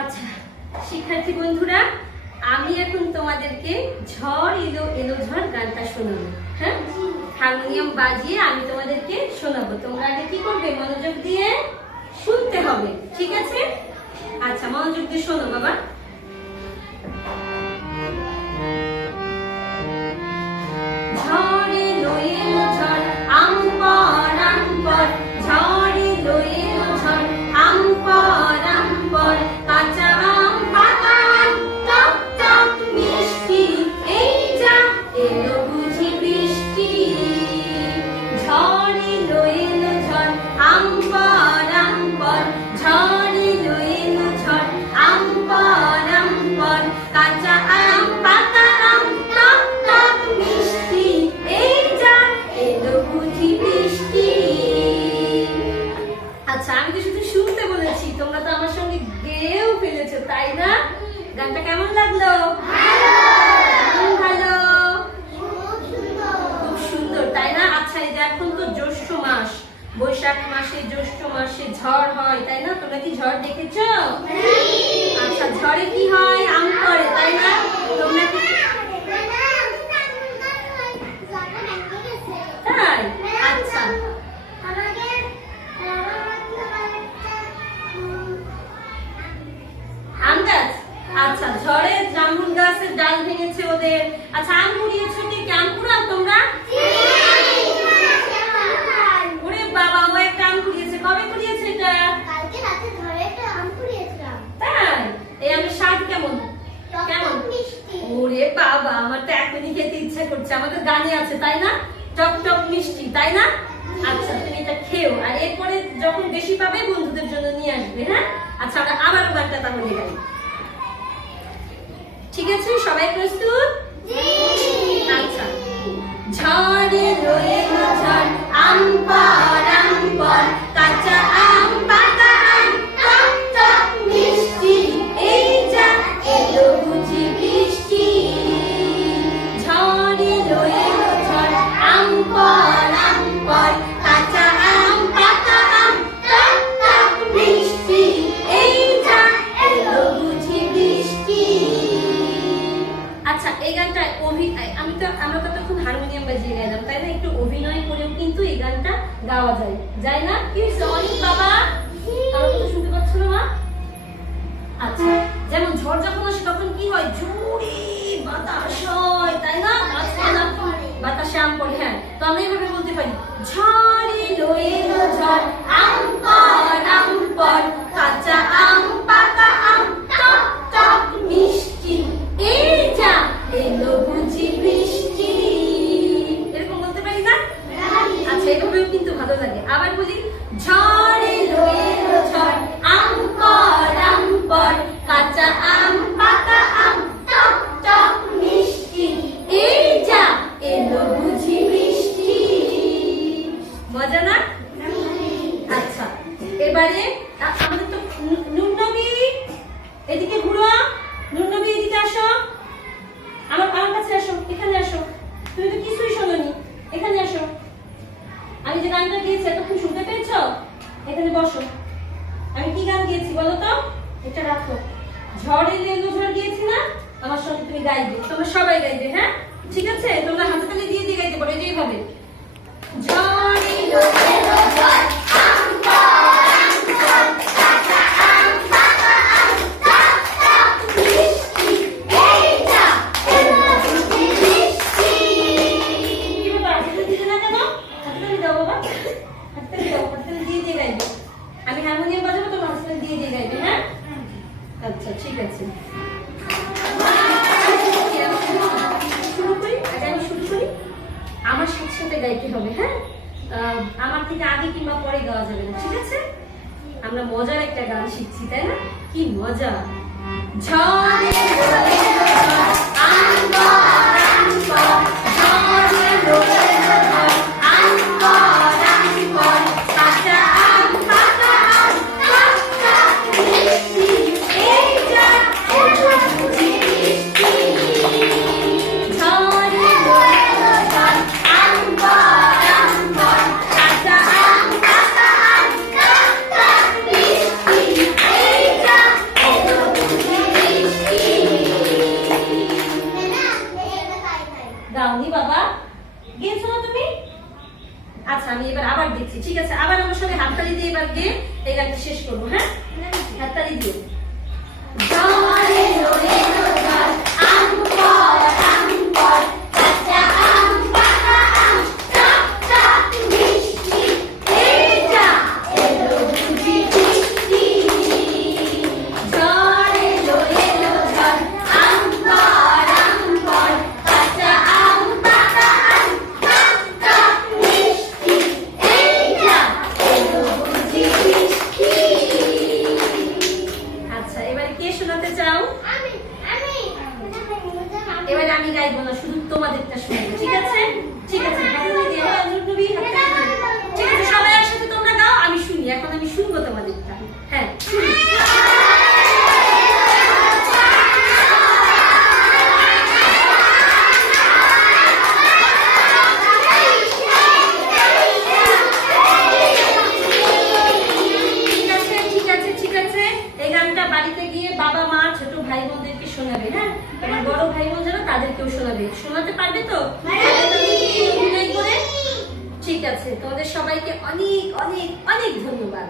আচ্ছা শিক্ষার্থী বন্ধুরা, আমি এখন তোমাদেরকে ঝড় এলো এলো ঝড় গানটা শোনাবো হ্যাঁ? হারমোনিয়াম বাজিয়ে আমি তোমাদেরকে শোনাবো। তোমরা আগে কি করবে? মনোযোগ দিয়ে শুনতে হবে, ঠিক আছে? আচ্ছা মনোযোগ দিয়ে শোনো বাবা। তাই না? গানটা কেমন লাগল? ভালো। খুব সুন্দর। তাই না? আচ্ছা এই যে এখন তো জ্যৈষ্ঠ মাস। বৈশাখ মাসে জ্যৈষ্ঠ মাসে ঝড় হয় তাই না? তোমরা কি ঝড় দেখেছ? আচ্ছা ঝড়ে কি হয়? আম পড়ে তাই না তোমরা কি তাই আচ্ছা আম গাছ আচ্ছা ঝড়ে জামরুল গাছের ডাল ভেঙেছে ওদের আচ্ছা আম কুড়িয়েছো কি আম তোমরা? ওরে বাবা ও একটা আম কুড়িয়েছে। কবে কুড়িয়েছে এটা? তাই? এই আমের স্বাদ কেমন? কেমন? ওরে বাবা আমার তো এখনই খেতে ইচ্ছা করছে। আমাদের গানে আছে তাই না? টক টক মিষ্টি তাই না? আচ্ছা তুমি এটা খেও। আর এরপরে যখন বেশি পাবে বন্ধুদের জন্য নিয়ে আসবে হ্যাঁ? আচ্ছা আমরা আবারও গানটা তাহলে গাই। ঠিক আছে? সবাই প্রস্তুত? অভিনয় করেও কিন্তু এই গানটা গাওয়া যায়। যায় না? কি বাবা। শুনতে পাচ্ছ না মা? আচ্ছা যেমন ঝড় যখন আসে তখন কি হয়? বাতাস হয়, তাই না? বাতাসে আম পড়ে। হ্যাঁ। তো আমরা এইভাবে বলতে পারি, ঝড় এলো ঝড়, আম পর আম পর, কাঁচা আম এবারে আমাদের তো নু- নুন নবী এদিকে ঘুরো নুন নবী এদিকে আসো। আমার আমার কাছে আসো, এখানে আসো। তুমি তো কিছুই শোনোনি, এখানে আসো। আমি যে গানটা গিয়েছি, এতক্ষণ শুনতে পেয়েছ? এখানে বসো। আমি কি গান গিয়েছি বলো তো? এটা রাখো। ঝড় এলো ঝড় গিয়েছি না? আমার সঙ্গে তুমি গাইবে, তোমরা সবাই গাইবে হ্যাঁ? ঠিক আছে? তোমরা হাতে তালি দিয়ে দিয়ে গাইতে পারো এইভাবে ঝড় আচ্ছা ঠিক আছে। শুরু করি? আমি শুরু করি? আমার সাথে সাথে গাইতে হবে হ্যাঁ? আমার থেকে আগে কিংবা পরে গাওয়া যাবে না, ঠিক আছে? আমরা মজার একটা গান শিখছি, তাই না? কি মজা! ঝড়ে বাবা। গেছো না তুমি? আচ্ছা আমি এবার আবার দিচ্ছি, ঠিক আছে? আবার আমার সঙ্গে হাততালি দিয়ে এবার গিয়ে এই লাইনটা শেষ করব হ্যাঁ? হাততালি দিয়ে। ভাই বোনদেরকে শোনাবে হ্যাঁ? তোমার বড় ভাই বোন যারা তাদেরকেও শোনাবে। শোনাতে পারবে তো? মানে মানে মানে ঠিক আছে তোমাদের সবাইকে অনেক অনেক অনেক ধন্যবাদ।